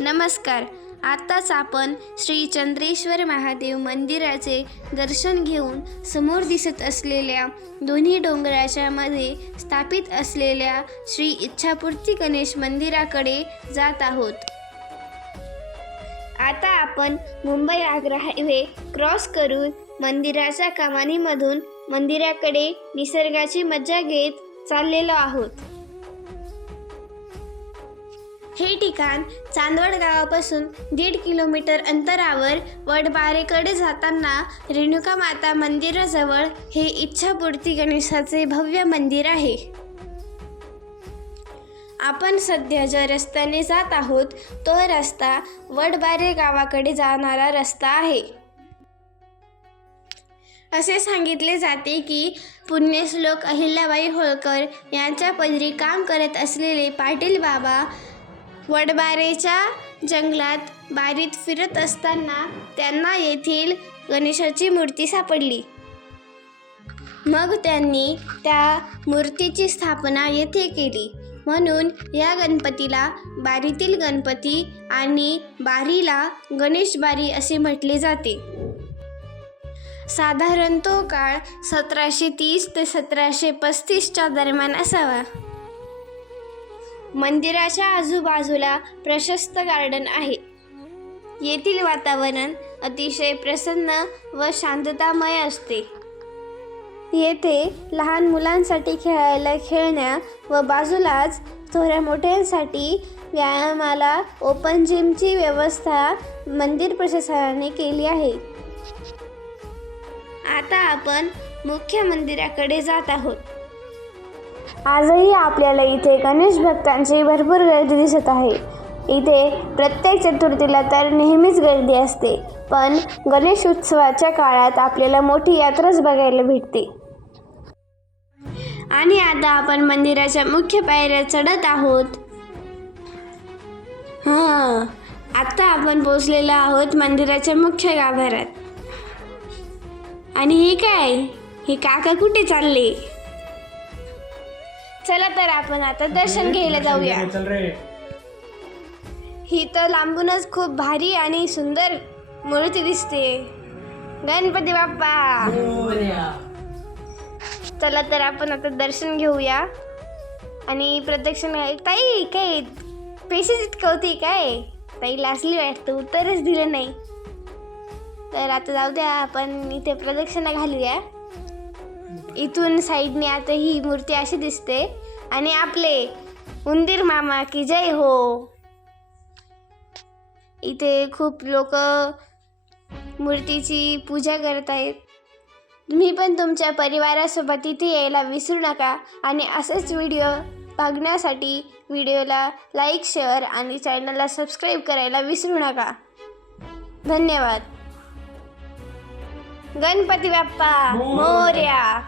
नमस्कार. आत्ताच आपण श्री चंद्रेश्वर महादेव मंदिराचे दर्शन घेऊन समोर दिसत असलेल्या दोन्ही डोंगराच्या मध्ये स्थापित असलेल्या श्री इच्छापूर्ती गणेश मंदिराकडे जात आहोत. आता आपण मुंबई आग्रा हायवे क्रॉस करून मंदिराच्या कमानीमधून मंदिराकडे निसर्गाची मजा घेत चाललेलो आहोत. हे ठिकाण चांदवड गावापासून दीड किलोमीटर अंतरावर वडबारेकडे जाताना रेणुका माता मंदिराजवळ हे इच्छापूर्ती गणेशाचे भव्य मंदिर आहे. आपण सध्या ज्या रस्त्याने जात आहोत तो रस्ता वडबारे गावाकडे जाणारा रस्ता आहे. असे सांगितले जाते की पुण्यश्लोक अहिल्याबाई होळकर यांच्या पदरी काम करत असलेले पाटील बाबा वडबारेच्या जंगलात बारीत फिरत असताना त्यांना येथील गणेशाची मूर्ती सापडली. मग त्यांनी त्या मूर्तीची स्थापना येथे केली. म्हणून या गणपतीला बारीतील गणपती आणि बारीला गणेश बारी असे म्हटले जाते. साधारण तो काळ सतराशे तीस ते सतराशे पस्तीसच्या दरम्यान असावा. मंदिराच्या आजूबाजूला प्रशस्त गार्डन आहे. येथील वातावरण अतिशय प्रसन्न व शांततामय असते. येथे लहान मुलांसाठी खेळायला खेळण्या व बाजूलाच थोड्या मोठ्यांसाठी व्यायामाला ओपन जिमची व्यवस्था मंदिर प्रशासनाने केली आहे. आता आपण मुख्य मंदिराकडे जात आहोत. आजही आपल्याला इथे गणेश भक्तांची भरपूर गर्दी दिसत आहे. इथे प्रत्येक चतुर्थीला तर नेहमीच गर्दी असते पण गणेश उत्सवाच्या काळात आपल्याला मोठी यात्राच बघायला भेटते. आणि आता आपण मंदिराच्या मुख्य पायऱ्या चढत आहोत. हां आता आपण पोचलेलो आहोत मंदिराच्या मुख्य गाभाऱ्यात. आणि हे काय? हे काका कुठे चालले? चला तर आपण आता दर्शन घ्यायला जाऊया. चल रे. ही तर लांबूनच खूप भारी आणि सुंदर मूर्ती दिसते. गणपती बाप्पा. चला तर आपण आता दर्शन घेऊया. आणि प्रदक्षिण ताई काय पैसे चिटकवते काय? ताई लासली वाटतं. उत्तरच दिलं नाही. तर आता जाऊ द्या आपण इथे प्रदक्षिणा घालूया. इथून साईडने आता ही मूर्ती अशी दिसते. आणि आपले उंदीर मामा की जय हो. इथे खूप लोक मूर्तीची पूजा करत आहेत. तुम्ही पण तुमच्या परिवारासोबत इथे यायला विसरू नका आणि असेच व्हिडिओ बघण्यासाठी व्हिडिओला लाईक शेअर आणि चॅनलला सबस्क्राईब करायला विसरू नका. धन्यवाद. गणपती बाप्पा मोर्या.